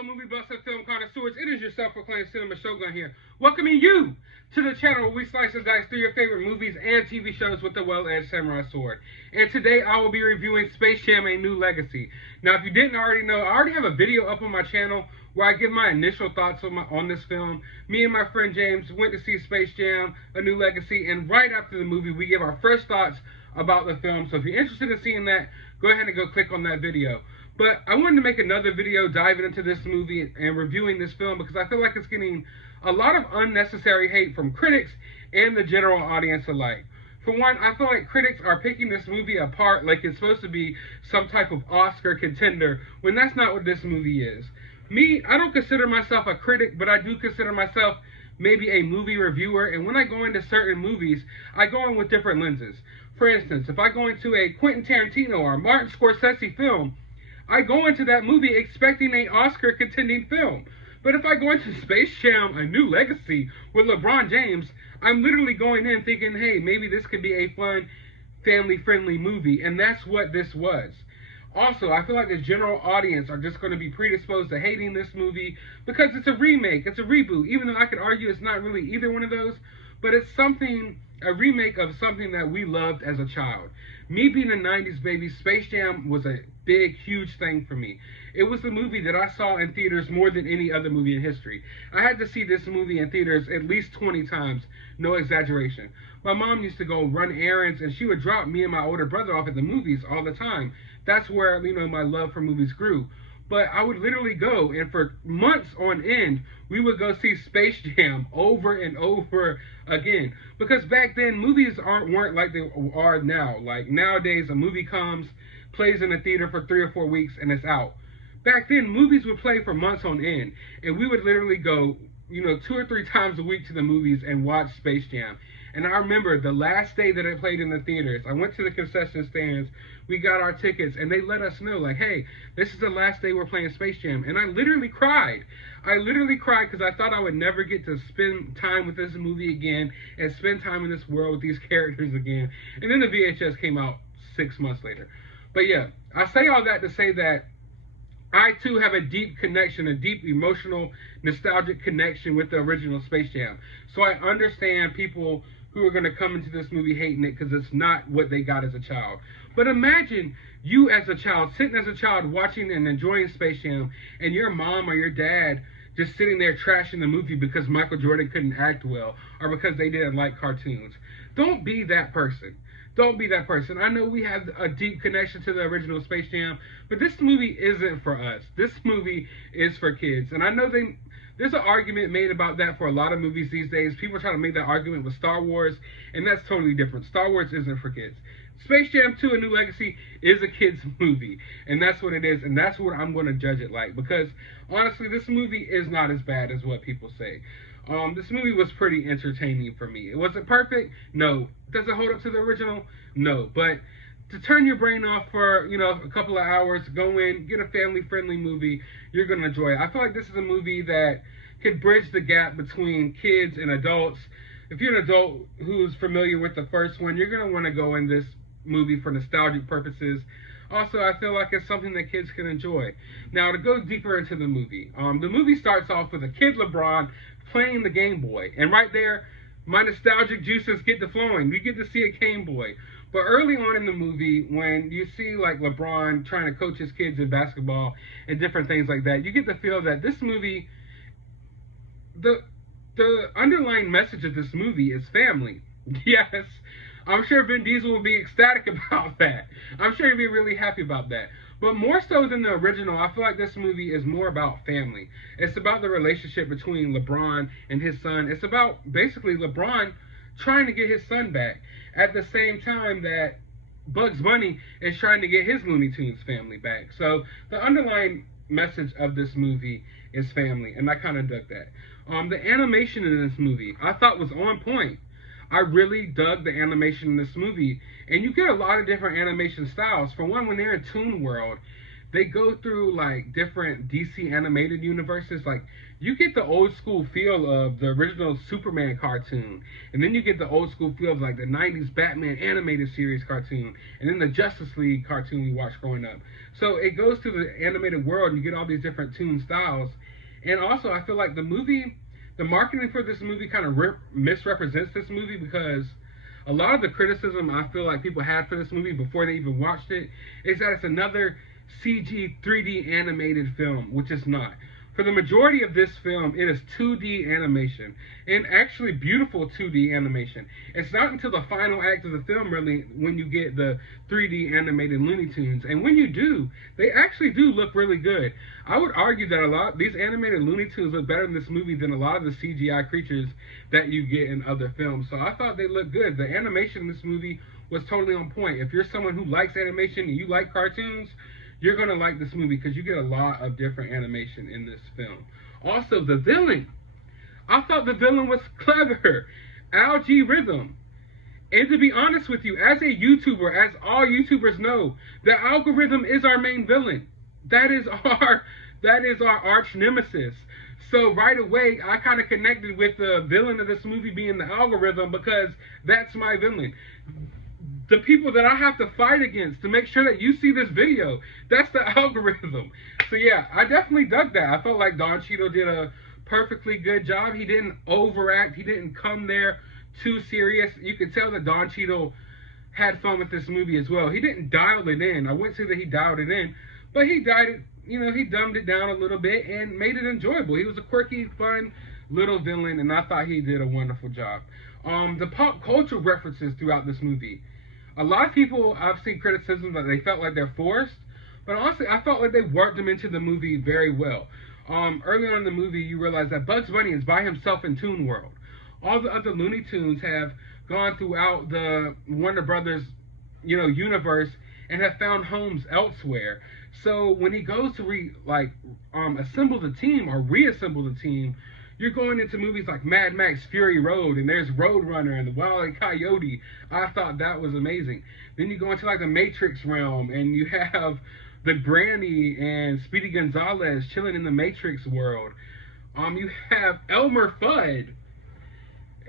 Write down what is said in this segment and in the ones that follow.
fellow movie buffs and film connoisseurs, it is your self-proclaimed cinema shogun here, welcoming you to the channel where we slice and dice through your favorite movies and TV shows with a well-edged samurai sword. And today I will be reviewing Space Jam: A New Legacy. Now, if you didn't already know, I already have a video up on my channel where I give my initial thoughts on this film. Me and my friend James went to see Space Jam: A New Legacy, and right after the movie, we give our first thoughts about the film. So if you're interested in seeing that, go ahead and go click on that video. But I wanted to make another video diving into this movie and reviewing this film because I feel like it's getting a lot of unnecessary hate from critics and the general audience alike. For one, I feel like critics are picking this movie apart like it's supposed to be some type of Oscar contender when that's not what this movie is. Me, I don't consider myself a critic, but I do consider myself maybe a movie reviewer, and when I go into certain movies, I go in with different lenses. For instance, if I go into a Quentin Tarantino or Martin Scorsese film, I go into that movie expecting an Oscar contending film. But if I go into Space Jam: A New Legacy with LeBron James, I'm literally going in thinking, hey, maybe this could be a fun, family-friendly movie, and that's what this was. Also, I feel like the general audience are just going to be predisposed to hating this movie because it's a remake, it's a reboot, even though I could argue it's not really either one of those, but it's a remake of something that we loved as a child. Me being a 90s baby, Space Jam was a big, huge thing for me. It was the movie that I saw in theaters more than any other movie in history. I had to see this movie in theaters at least 20 times, no exaggeration. My mom used to go run errands, and she would drop me and my older brother off at the movies all the time. That's where, my love for movies grew. But I would literally go, and for months on end, we would go see Space Jam over and over again. Because back then, movies weren't like they are now. Like, nowadays, a movie comes, plays in a theater for 3 or 4 weeks, and it's out. Back then, movies would play for months on end, and we would literally go, 2 or 3 times a week to the movies and watch Space Jam. And I remember the last day that it played in the theaters, I went to the concession stands, we got our tickets, and they let us know, like, hey, this is the last day we're playing Space Jam. And I literally cried. I literally cried because I thought I would never get to spend time with this movie again and spend time in this world with these characters again. And then the VHS came out 6 months later. But yeah, I say all that to say that I too have a deep connection, a deep emotional, nostalgic connection with the original Space Jam. So I understand people who are going to come into this movie hating it because it's not what they got as a child. But imagine you as a child, sitting as a child watching and enjoying Space Jam, and your mom or your dad just sitting there trashing the movie because Michael Jordan couldn't act well or because they didn't like cartoons. Don't be that person. Don't be that person. I know we have a deep connection to the original Space Jam, but this movie isn't for us. This movie is for kids. And I know there's an argument made about that for a lot of movies these days. People are trying to make that argument with Star Wars, and that's totally different. Star Wars isn't for kids. Space Jam 2: A New Legacy is a kid's movie, and that's what it is, and that's what I'm going to judge it like, because honestly, this movie is not as bad as what people say. This movie was pretty entertaining for me. Was it perfect? No. Does it hold up to the original? No. But to turn your brain off for, a couple of hours, go in, get a family-friendly movie, you're going to enjoy it. I feel like this is a movie that could bridge the gap between kids and adults. If you're an adult who's familiar with the first one, you're going to want to go in this movie for nostalgic purposes. Also, I feel like it's something that kids can enjoy. Now, to go deeper into the movie starts off with a kid LeBron playing the Game Boy. And right there, my nostalgic juices get to flowing. You get to see a Game Boy. But early on in the movie, when you see like LeBron trying to coach his kids in basketball and different things like that, you get to feel that this movie, the underlying message of this movie is family. Yes, I'm sure Vin Diesel will be ecstatic about that. I'm sure he'll be really happy about that. But more so than the original, I feel like this movie is more about family. It's about the relationship between LeBron and his son. It's about basically LeBron trying to get his son back at the same time that Bugs Bunny is trying to get his Looney Tunes family back. So the underlying message of this movie is family, and I kind of dug that. The animation in this movie I thought was on point. I really dug the animation in this movie, and you get a lot of different animation styles. For one, when they're in Toon World, they go through like different DC animated universes. Like you get the old school feel of the original Superman cartoon, and then you get the old school feel of like the '90s Batman animated series cartoon, and then the Justice League cartoon we watched growing up. So it goes through the animated world, and you get all these different toon styles. And also, I feel like the marketing for this movie kind of misrepresents this movie, because a lot of the criticism I feel like people had for this movie before they even watched it is that it's another CG 3D animated film, which it's not. For the majority of this film, it is 2D animation, and actually beautiful 2D animation. It's not until the final act of the film, really, when you get the 3D animated Looney Tunes. And when you do, they actually do look really good. I would argue that these animated Looney Tunes look better in this movie than a lot of the CGI creatures that you get in other films. So I thought they looked good. The animation in this movie was totally on point. If you're someone who likes animation and you like cartoons, you're going to like this movie, because you get a lot of different animation in this film. Also, the villain. I thought the villain was clever. Algae Rhythm. And to be honest with you, as a YouTuber, as all YouTubers know, the algorithm is our main villain. That is our arch nemesis. So right away, I kind of connected with the villain of this movie being the algorithm, because that's my villain. The people that I have to fight against to make sure that you see this video, that's the algorithm. So yeah, I definitely dug that. I felt like Don Cheadle did a perfectly good job. He didn't overact. He didn't come there too serious. You could tell that Don Cheadle had fun with this movie as well. He didn't dial it in. I wouldn't say that he dialed it in, but he dumbed it down a little bit and made it enjoyable. He was a quirky, fun little villain, and I thought he did a wonderful job. The pop culture references throughout this movie. A lot of people, I've seen criticism that they felt like they're forced, but honestly, I felt like they worked them into the movie very well. Early on in the movie, you realize that Bugs Bunny is by himself in Toon World. All the other Looney Tunes have gone throughout the Warner Brothers, universe, and have found homes elsewhere. So when he goes to assemble the team or reassemble the team, you're going into movies like Mad Max Fury Road, and there's Roadrunner and the Wile E. Coyote. I thought that was amazing. Then you go into like the Matrix realm, and you have the Granny and Speedy Gonzalez chilling in the Matrix world. You have Elmer Fudd,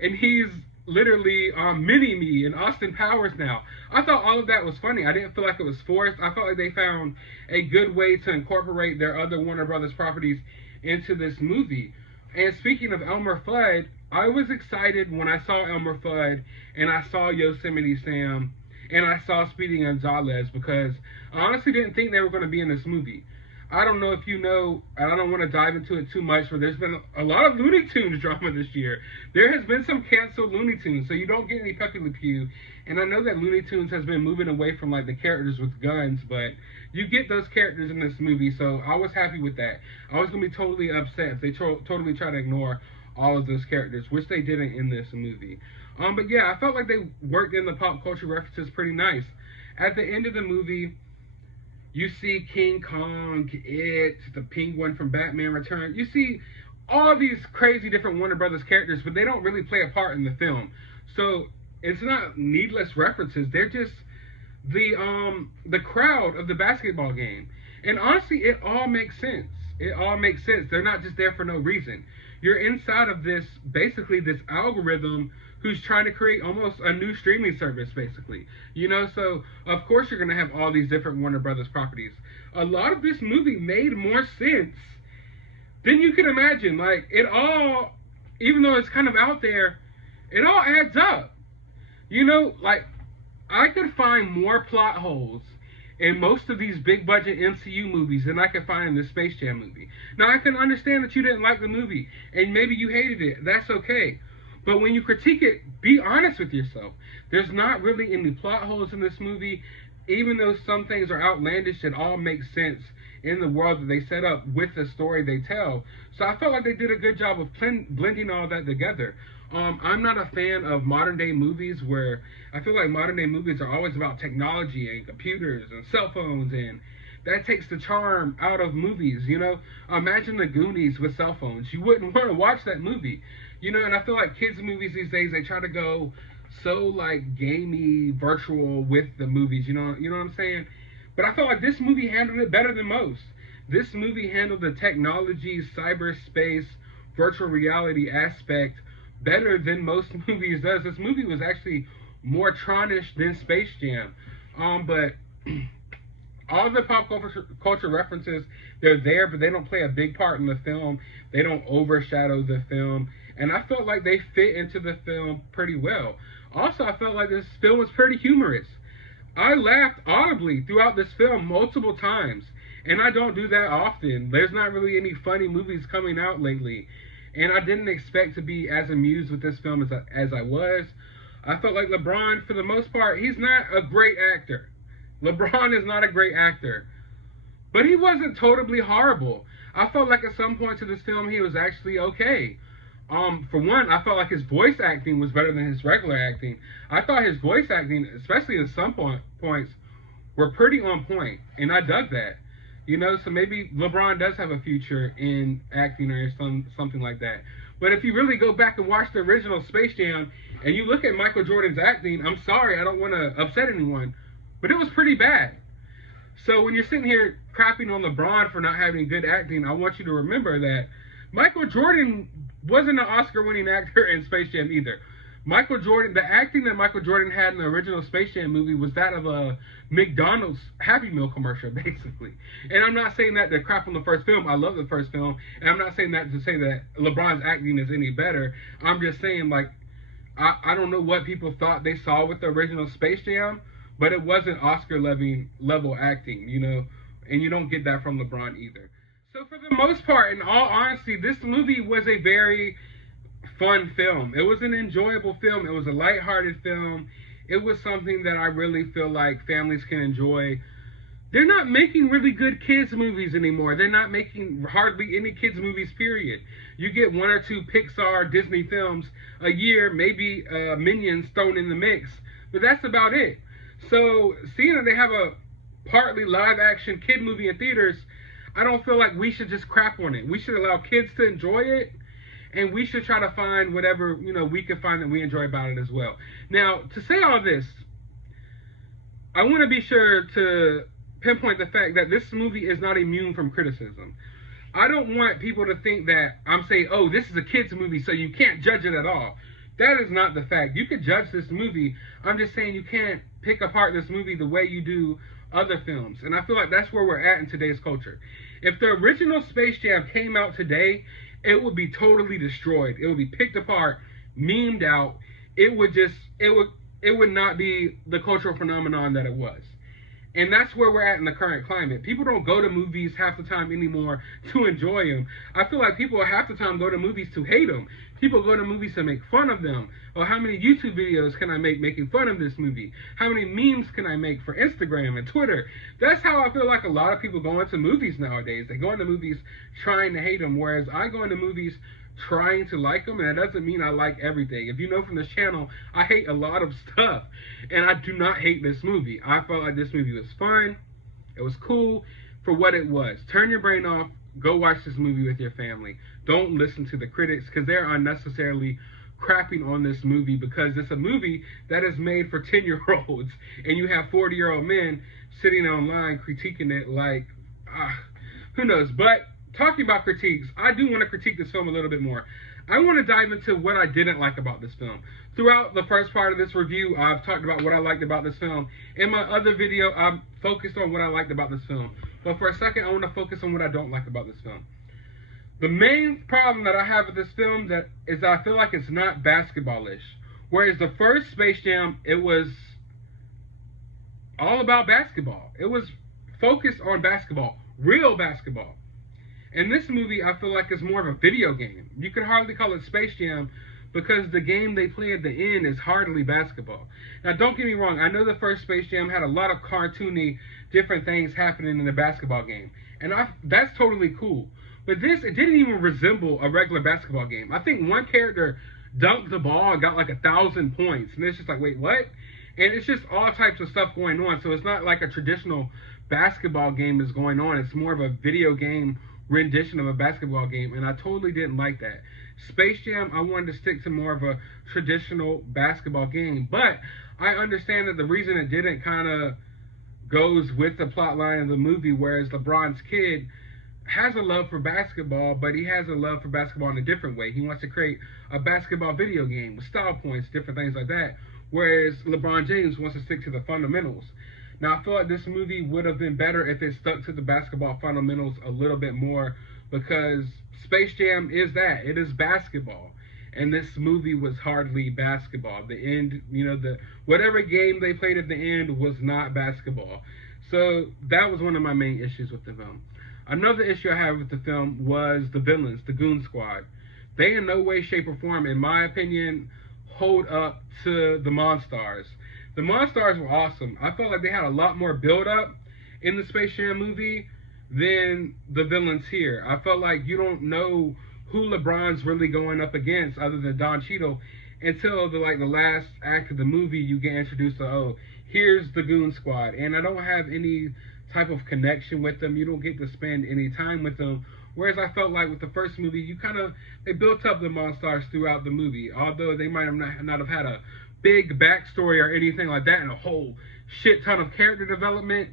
and he's literally Mini-Me and Austin Powers now. I thought all of that was funny. I didn't feel like it was forced. I felt like they found a good way to incorporate their other Warner Brothers properties into this movie. And speaking of Elmer Fudd, I was excited when I saw Elmer Fudd and I saw Yosemite Sam and I saw Speedy Gonzalez, because I honestly didn't think they were going to be in this movie. I don't know if you know, and I don't want to dive into it too much, but there's been a lot of Looney Tunes drama this year. There has been some canceled Looney Tunes, so you don't get any Pepe Le Pew. And I know that Looney Tunes has been moving away from like the characters with guns, but you get those characters in this movie, so I was happy with that. I was going to be totally upset if they totally try to ignore all of those characters, which they didn't in this movie. But yeah, I felt like they worked in the pop culture references pretty nice. At the end of the movie, you see King Kong, It, the Penguin from Batman Returns. You see all these crazy different Warner Brothers characters, but they don't really play a part in the film. So it's not needless references. They're just the crowd of the basketball game. And honestly, it all makes sense. It all makes sense. They're not just there for no reason. You're inside of this algorithm who's trying to create almost a new streaming service, basically. So of course you're going to have all these different Warner Brothers properties. A lot of this movie made more sense than you could imagine. Like, it all, even though it's kind of out there, it all adds up. I could find more plot holes in most of these big budget MCU movies than I could find in this Space Jam movie. Now, I can understand that you didn't like the movie, and maybe you hated it. That's okay. But when you critique it, be honest with yourself. There's not really any plot holes in this movie. Even though some things are outlandish, it all makes sense in the world that they set up with the story they tell. So I felt like they did a good job of blending all that together. I'm not a fan of modern day movies where I feel like modern day movies are always about technology and computers and cell phones, and that takes the charm out of movies. Imagine the Goonies with cell phones. You wouldn't want to watch that movie. And I feel like kids' movies these days, they try to go so like gamey, virtual with the movies. You know what I'm saying? But I felt like this movie handled it better than most. This movie handled the technology, cyberspace, virtual reality aspect better than most movies does. This movie was actually more Tronish than Space Jam. But all the pop culture references, they're there, but they don't play a big part in the film. They don't overshadow the film. And I felt like they fit into the film pretty well. Also, I felt like this film was pretty humorous. I laughed audibly throughout this film multiple times. And I don't do that often. There's not really any funny movies coming out lately. And I didn't expect to be as amused with this film as I was. I felt like LeBron, for the most part, he's not a great actor. LeBron is not a great actor. But he wasn't totally horrible. I felt like at some points of this film he was actually okay. For one, I felt like his voice acting was better than his regular acting. I thought his voice acting, especially in some points, were pretty on point. And I dug that. You know, so maybe LeBron does have a future in acting or something like that. But if you really go back and watch the original Space Jam and you look at Michael Jordan's acting, I'm sorry, I don't want to upset anyone, but it was pretty bad. So when you're sitting here crapping on LeBron for not having good acting, I want you to remember that Michael Jordan wasn't an Oscar-winning actor in Space Jam either. Michael Jordan, the acting that Michael Jordan had in the original Space Jam movie was that of a McDonald's Happy Meal commercial, basically. And I'm not saying that to crap on the first film. I love the first film. And I'm not saying that to say that LeBron's acting is any better. I'm just saying, like, I don't know what people thought they saw with the original Space Jam, but it wasn't Oscar-level acting, you know. And you don't get that from LeBron either. So for the most part, in all honesty, this movie was a very fun film. It was an enjoyable film. It was a lighthearted film. It was something that I really feel like families can enjoy. They're not making really good kids movies anymore. They're not making hardly any kids movies, period. You get one or two Pixar, Disney films a year, maybe Minions thrown in the mix, but that's about it. So seeing that they have a partly live action kid movie in theaters, I don't feel like we should just crap on it. We should allow kids to enjoy it. And we should try to find whatever, you know, we can find that we enjoy about it as well. Now, to say all this, I want to be sure to pinpoint the fact that this movie is not immune from criticism. I don't want people to think that I'm saying, oh, this is a kid's movie, so you can't judge it at all. That is not the fact. You could judge this movie. I'm just saying you can't pick apart this movie the way you do other films. And I feel like that's where we're at in today's culture. If the original Space Jam came out today, it would be totally destroyed. It would be picked apart, memed out. It would not be the cultural phenomenon that it was. And that's where we're at in the current climate. People don't go to movies half the time anymore to enjoy them. I feel like people half the time go to movies to hate them. People go to movies to make fun of them. Or how many YouTube videos can I make making fun of this movie? How many memes can I make for Instagram and Twitter? That's how I feel like a lot of people go into movies nowadays. They go into movies trying to hate them, whereas I go into movies trying to like them, and that doesn't mean I like everything. If you know from this channel, I hate a lot of stuff, and I do not hate this movie. I felt like this movie was fun. It was cool for what it was. Turn your brain off. Go watch this movie with your family. Don't listen to the critics, because they're unnecessarily crapping on this movie, because it's a movie that is made for 10-year-olds, and you have 40-year-old men sitting online critiquing it like, who knows. But talking about critiques, I do want to critique this film a little bit more. I want to dive into what I didn't like about this film. Throughout the first part of this review, I've talked about what I liked about this film. In my other video, I focused on what I liked about this film. But for a second, I want to focus on what I don't like about this film. The main problem that I have with this film is that I feel like it's not basketball-ish. Whereas the first Space Jam, it was all about basketball. It was focused on basketball, real basketball. And this movie, I feel like, is more of a video game. You could hardly call it Space Jam because the game they play at the end is hardly basketball. Now, don't get me wrong. I know the first Space Jam had a lot of cartoony, different things happening in the basketball game. And that's totally cool. But this, it didn't even resemble a regular basketball game. I think one character dunked the ball and got like 1,000 points. And it's just like, wait, what? And it's just all types of stuff going on. So it's not like a traditional basketball game is going on. It's more of a video game rendition of a basketball game, and I totally didn't like that. Space Jam, I wanted to stick to more of a traditional basketball game, but I understand that the reason it didn't kind of goes with the plot line of the movie, whereas LeBron's kid has a love for basketball, but he has a love for basketball in a different way. He wants to create a basketball video game with style points, different things like that, whereas LeBron James wants to stick to the fundamentals. Now, I feel like this movie would have been better if it stuck to the basketball fundamentals a little bit more, because Space Jam is that. It is basketball. And this movie was hardly basketball. The end, the whatever game they played at the end was not basketball. So that was one of my main issues with the film. Another issue I have with the film was the villains, the Goon Squad. They in no way, shape, or form, in my opinion, hold up to the Monstars. The Monstars were awesome. I felt like they had a lot more build-up in the Space Jam movie than the villains here. I felt like you don't know who LeBron's really going up against other than Don Cheadle until the last act of the movie. You get introduced to, oh, here's the Goon Squad, and I don't have any type of connection with them. You don't get to spend any time with them. Whereas I felt like with the first movie, they built up the Monstars throughout the movie, although they might have not have had a big backstory or anything like that and a whole shit ton of character development.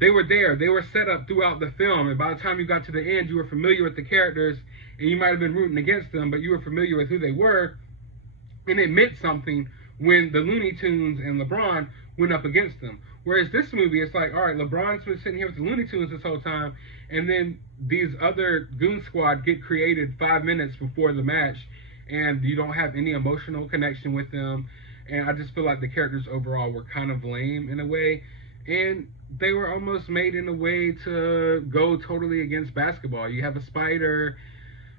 They were there. They were set up throughout the film, and by the time you got to the end, you were familiar with the characters, and you might have been rooting against them, but you were familiar with who they were, and it meant something when the Looney Tunes and LeBron went up against them. Whereas this movie, it's like, all right, LeBron's been sitting here with the Looney Tunes this whole time, and then these other Goon Squad get created 5 minutes before the match, and you don't have any emotional connection with them, and I just feel like the characters overall were kind of lame in a way, and they were almost made in a way to go totally against basketball. You have a spider,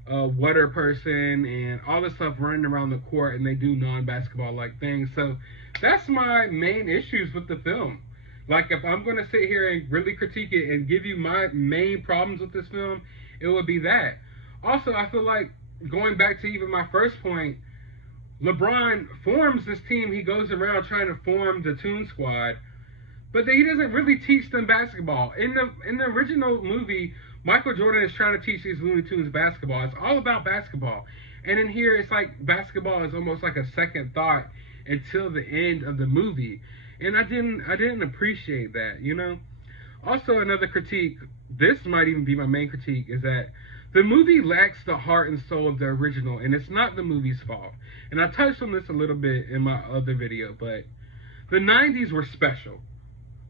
a water person, and all this stuff running around the court, and they do non-basketball-like things. So that's my main issues with the film. Like, if I'm going to sit here and really critique it and give you my main problems with this film, it would be that. Also, I feel like, going back to even my first point, LeBron forms this team. He goes around trying to form the Toon Squad, but he doesn't really teach them basketball. In the original movie, Michael Jordan is trying to teach these Looney Tunes basketball. It's all about basketball. And in here, it's like basketball is almost like a second thought until the end of the movie. And I didn't appreciate that, Also, another critique, this might even be my main critique, is that the movie lacks the heart and soul of the original, and it's not the movie's fault. And I touched on this a little bit in my other video, but the 90s were special.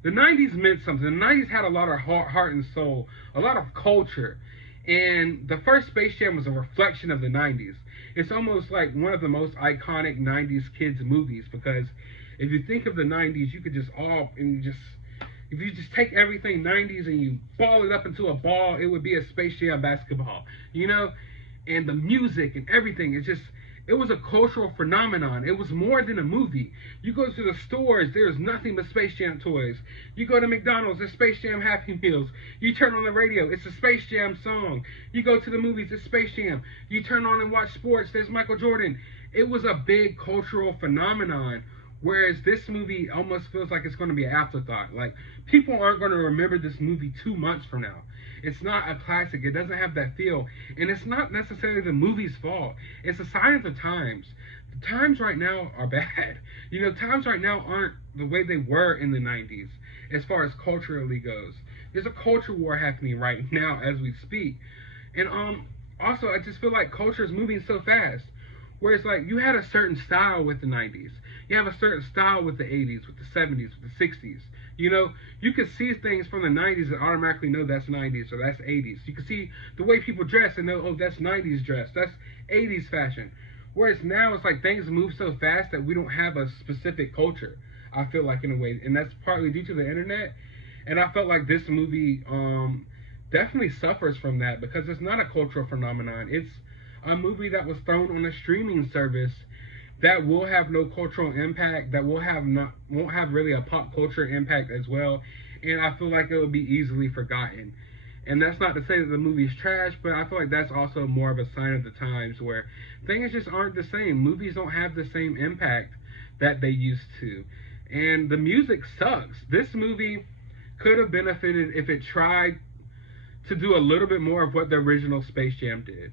The 90s meant something. The 90s had a lot of heart and soul, a lot of culture. And the first Space Jam was a reflection of the 90s. It's almost like one of the most iconic 90s kids movies, because if you think of the 90s, you could if you just take everything 90s and you ball it up into a ball, it would be a Space Jam basketball, And the music and everything, it was a cultural phenomenon. It was more than a movie. You go to the stores, there's nothing but Space Jam toys. You go to McDonald's, there's Space Jam Happy Meals. You turn on the radio, it's a Space Jam song. You go to the movies, it's Space Jam. You turn on and watch sports, there's Michael Jordan. It was a big cultural phenomenon, whereas this movie almost feels like it's going to be an afterthought. Like, people aren't going to remember this movie 2 months from now. It's not a classic. It doesn't have that feel. And it's not necessarily the movie's fault. It's a sign of the times. The times right now are bad. Times right now aren't the way they were in the 90s as far as culturally goes. There's a culture war happening right now as we speak. And also, I just feel like culture is moving so fast. Whereas, like, you had a certain style with the 90s. You have a certain style with the 80s, with the 70s, with the 60s. You can see things from the 90s and automatically know that's 90s or that's 80s. You can see the way people dress and know, oh, that's 90s dress, that's 80s fashion. Whereas now it's like things move so fast that we don't have a specific culture, I feel like, in a way. And that's partly due to the internet. And I felt like this movie definitely suffers from that, because it's not a cultural phenomenon. It's a movie that was thrown on a streaming service that will have no cultural impact, that won't have really a pop culture impact as well, and I feel like it will be easily forgotten. And that's not to say that the movie's trash, but I feel like that's also more of a sign of the times, where things just aren't the same. Movies don't have the same impact that they used to, and the music sucks. This movie could have benefited if it tried to do a little bit more of what the original Space Jam did.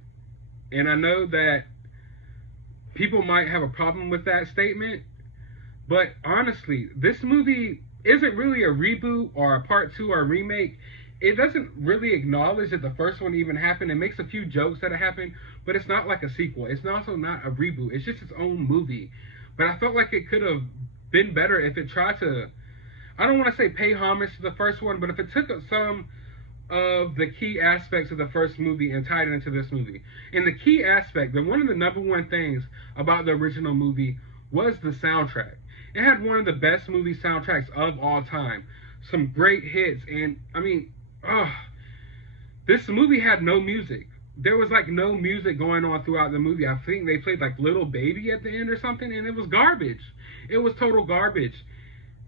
And I know that people might have a problem with that statement, but honestly, this movie, isn't really a reboot or a part 2 or a remake. It doesn't really acknowledge that the first one even happened. It makes a few jokes that it happened, but it's not like a sequel. It's also not a reboot. It's just its own movie. But I felt like it could have been better if it tried to, I don't want to say pay homage to the first one, but if it took some of the key aspects of the first movie and tied it into this movie. And the key aspect, one of the number one things about the original movie was the soundtrack. It had one of the best movie soundtracks of all time. Some great hits, and I mean, this movie had no music. There was like no music going on throughout the movie. I think they played like Little Baby at the end or something, and it was garbage. It was total garbage.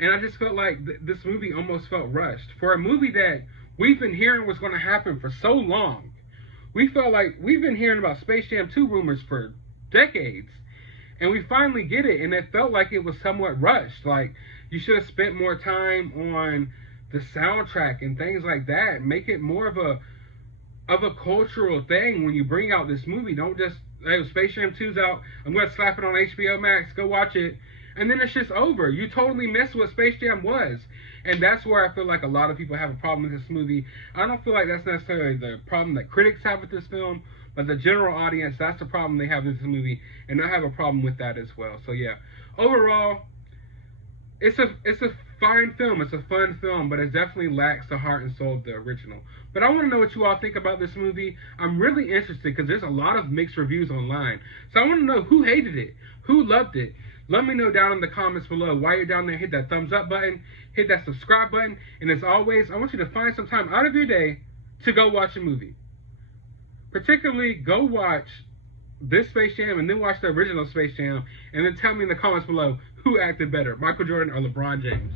And I just felt like this movie almost felt rushed. For a movie that we've been hearing was going to happen for so long. We felt like we've been hearing about Space Jam 2 rumors for decades. And we finally get it, and it felt like it was somewhat rushed. Like, you should have spent more time on the soundtrack and things like that. Make it more of a cultural thing when you bring out this movie. Don't just, hey, Space Jam 2's out, I'm going to slap it on HBO Max, go watch it, and then it's just over. You totally missed what Space Jam was. And that's where I feel like a lot of people have a problem with this movie. I don't feel like that's necessarily the problem that critics have with this film, but the general audience, that's the problem they have with this movie, and I have a problem with that as well. So yeah, overall, it's a fine film. It's a fun film, but it definitely lacks the heart and soul of the original. But I want to know what you all think about this movie. I'm really interested because there's a lot of mixed reviews online. So I want to know who hated it, who loved it. Let me know down in the comments below. While you're down there, hit that thumbs up button, hit that subscribe button, and as always, I want you to find some time out of your day to go watch a movie. Particularly, go watch this Space Jam and then watch the original Space Jam, and then tell me in the comments below who acted better, Michael Jordan or LeBron James.